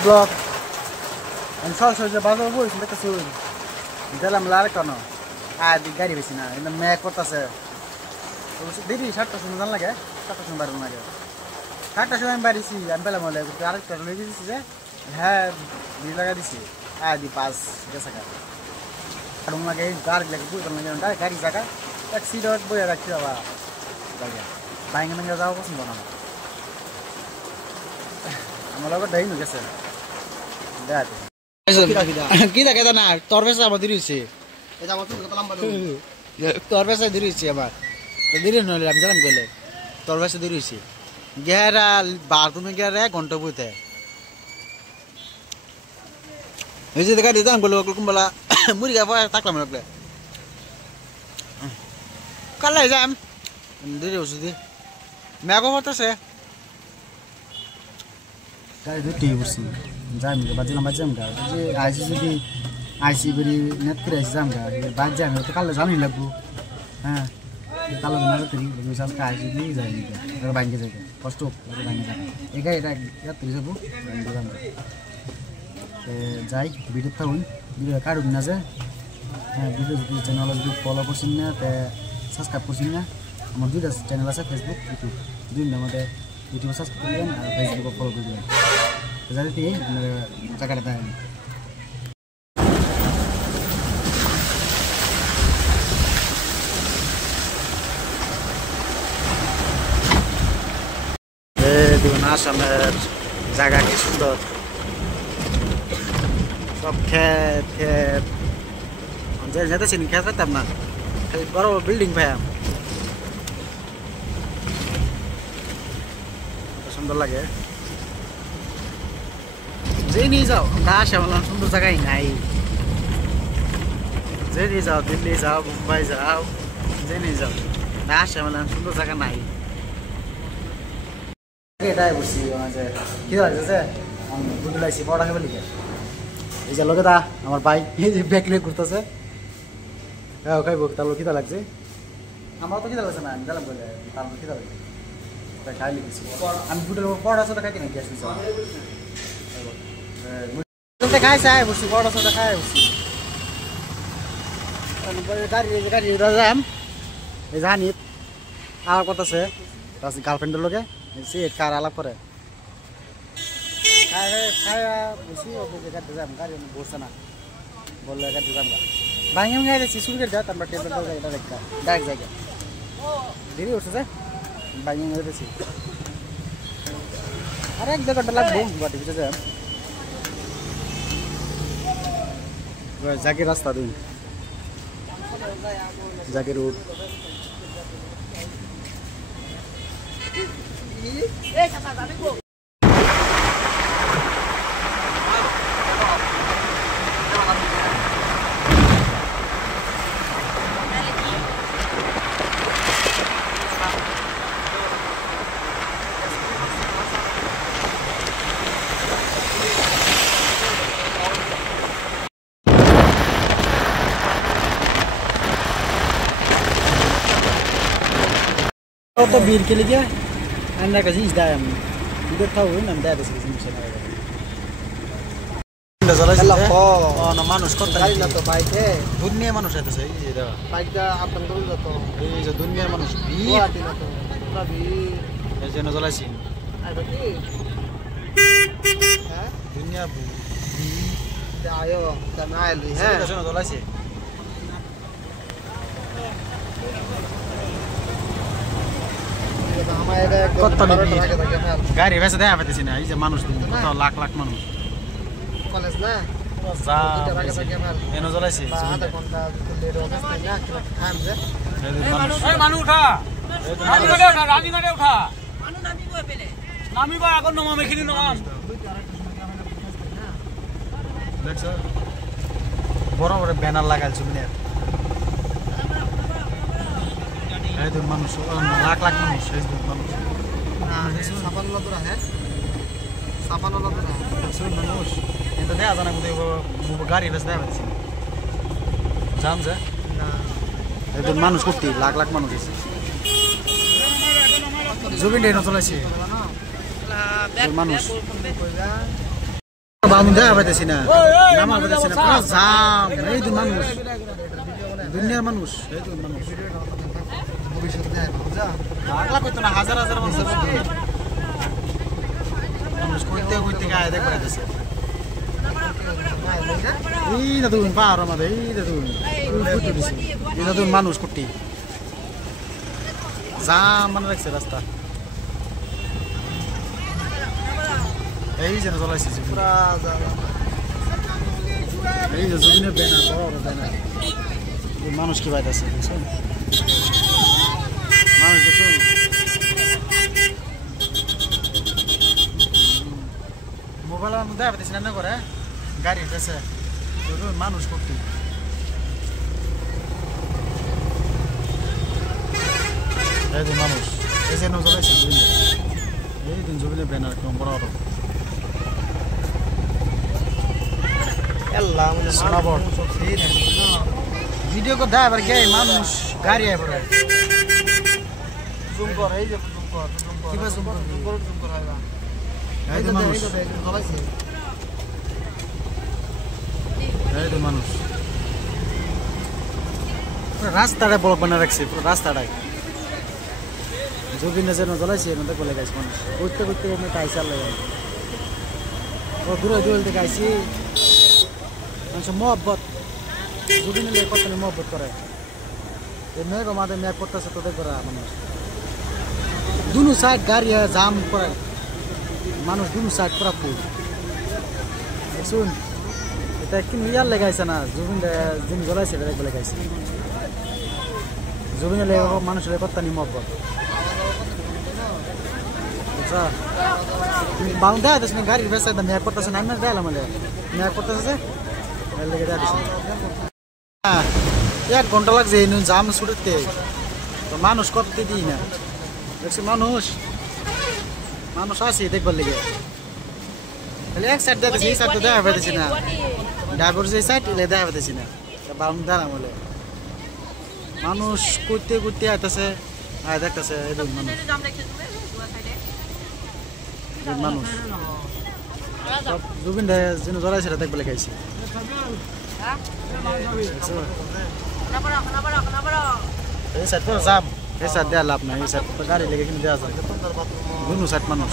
Blog. And so the battle voice like a soon. Delam Larcano. Ah, the Gary Vicina, in the Macotas. Did he shut us in the Laga? Shut us in Barumaga. Tata and Barisi and Belamole, the character have the Lagadisi. Ah, the pass, Jessica. I don't like a dark like a good on the Gary Zaka. Let's see that boy at Kava. Buying in the house and Bonama. I'm a lot of day to get that. Kita kata na, torvesa madiri si. Kita waktu kita lambat dulu. Torvesa diri si apa? Diri no lam jalan gule. Torvesa diri si. Gera baru में gera घंटा बुते. Jadi dekat itu angkul angkul kumbala muri apa tak lama lagi. Kalau jam, diri usudi. Mega hotel se. Kalau itu tidur sih. Jam ke baju lama jam dah. Jadi IC beri net kira jam dah. Baju jam itu kalau jam ni lagu. Kalau mana teri, misal IC ni jam ni. Kalau banyak jam, first stop kalau banyak jam. Ega ya teri sebu, banyak jam. Jai video tahun, video kadu naza. Video channel itu follow kursinya, subscribe kursinya. Amar juga channel saya Facebook itu. Jadi nama dia YouTube subscribe dan Facebook follow juga. Jadi ini cakap apa ini? Di mana sama jaga ni sudah. सब खेत अंदर ज़्यादा से निकाल सकते हैं ना कहीं बड़ा बिल्डिंग पे है सुंदर लगे जे नहीं जाओ दाश है मतलब सुंदर जगह ही नहीं जे नहीं जाओ दिल्ली जाओ मुंबई जाओ जे नहीं जाओ दाश है मतलब सुंदर जगह नहीं ये टाइप उसी वहाँ से किधर जैसे हम बुद्धलाई सी पौड़ा के बोली क्या এই যে লোকে দা আমার বাইক এই যে ব্যাক লে করতেছে হ্যাঁ ওখানে বক তার লোকিতা লাগছে আমার তো কিটা লাগছে না আমি জানলাম বলে তার লোকিতা লাগছে তাই খাই লিখেছি আমি ফুটের পড়া সাথে খাইতে না গ্যাস দিছি তো খাই চাই বসি পড়া সাথে খাই বসি তারপরে গাড়ি রাজাম এই জানি আর কথাছে তার গার্লফ্রেন্ডের লগে সে কার আলাপ করে Kaya mesti aku dekat jam kali ini bosan lah, boleh dekat jam kan? Banyak yang ada siswa kerja tanpa table tu kita dekat, direct saja. Jadi urus saja, banyak yang ada sih. Ada yang dekat dalam bom buat itu saja. Gua jaga rasta tu, jaga road. Kata tadi gua. तो बीर के लिए अन्ना का चीज़ दायम इधर था वो ना दायम इसके चीज़ नहीं है नज़ारा है ना मानुष को तारी ना तो बाइक है दुनिया मानुष है तो सही ये दवा बाइक का आप तंदुल जातो ये जो दुनिया मानुष बीर आती ना तो पूरा बीर ऐसे नज़ारा सी आई बच्ची दुनिया बीर आयो तनायल है ऐसे नज़ारा सी गाड़ी वैसे दे आवे तेसी ना ये मानुष तो लाख मानुष कॉलेज ना जा ये नजर आसी आधा घंटा लेट हो गया ना काम से ए मानु उठा रानी गाड़ी उठा मानु नामी को पहले नामी बा এখন নাম মেখিলি নাম দেখছ বড় বড় ব্যানার লাগাল সুবিনে এই তো মানুষ লাখ মানুষ এই তো মানুষ না দেখছো সাবান লদরা है সাবান লদরা দেখছো মানুষ এটা দেয়া জানা কোথায় গাড়ি বেশ দেয়া আছে জাম যা এই তো মানুষ কোটি লাখ মানুষ আছে জুবিন ডে নচলাইছে মানুষ বামুন দেখা পাইতেছি না নামা পাইতেছি না পুরো জাম এই তো মানুষ দুনিয়ার মানুষ এই তো মানুষ আগলা কইতো না হাজার হাজার মানুষ কইতে কইতে গায়ে দেখ পাইতেছে এই দাদুন পার আমাদের এই দাদুন এই দাদুন মানুষ কুটি জাম মানে রাখছে রাস্তা এই যেন চলাইছে পুরা এই যে জমিনের ব্যানার বড় ব্যানার মানুষ কি পাইতেছে দেখছেন মানুষ দেখুন মোবাইলের মধ্যে পাইতেছি না করে গাড়ি উঠেছে মানুষ করতে এই যে মানুষ এই যে চলাইছে এই দিন জমিনের ব্যানার কেমন বড় বড় ভিডিও को दाबर के मानुष गाड़ी आए पड़े जूम कर এই যে জুম কর কিবা জুম কর আইবা এই যে মানুষ এই যে মানুষ পুরো রাস্তাটা ব্লক বানা রাখছে পুরো রাস্তাটাই জবিনে যেন জ্বলাইছে এমনটা বলে গাইছে মানুষ করতে করতে আমি টাইসার লাগে ও দূরে দূরে থেকে আইছি মানুষ মহব্বত জবিনে লেগে কত মহব্বত করে এই মেঘ আমাদের মেঘ করতেছে তোদের করা মানুষ দুনো সাইড গাড়ি জাম করে মানুষ দুনো সাইড পুরা ফুল শুন এটা কি ইয়ার লেগাইছে না জুবিন জ্বলাইছে এটা দেখবে লেগাইছে জবিনে লেগে মানুষের কত মহব্বত বাউন দেয় তো গাড়ির বেসায় মেঘ করতেছে না আমি দেয়ালাম মেঘ করতেছে লেগে দেয় 1 ঘন্টা লাগছে জাম ছুটতে তো মানুষ করতে দিই না দেখছি মানুষ আসি দেখবার লেগে তাহলে এক সাইড দেখতেছি এই সাইড তো দেখা পেতেছি না ড্রাইভার যে সাইড এলে দেখা পেতেছি না বাউন দাঁড়াম বলে মানুষ করতে করতে আইতেছে দেখতেছে এই মানুষ মানুষ সব জুবিন যেন জ্বলাইছে দেখবে লেখাইছে এই সাইড তো যাব এই সাইড দেওয়া লাভ নাই এই সাইড তো গাড়ি লেগে কিনে দেওয়া যায় দুনো সাইড মানুষ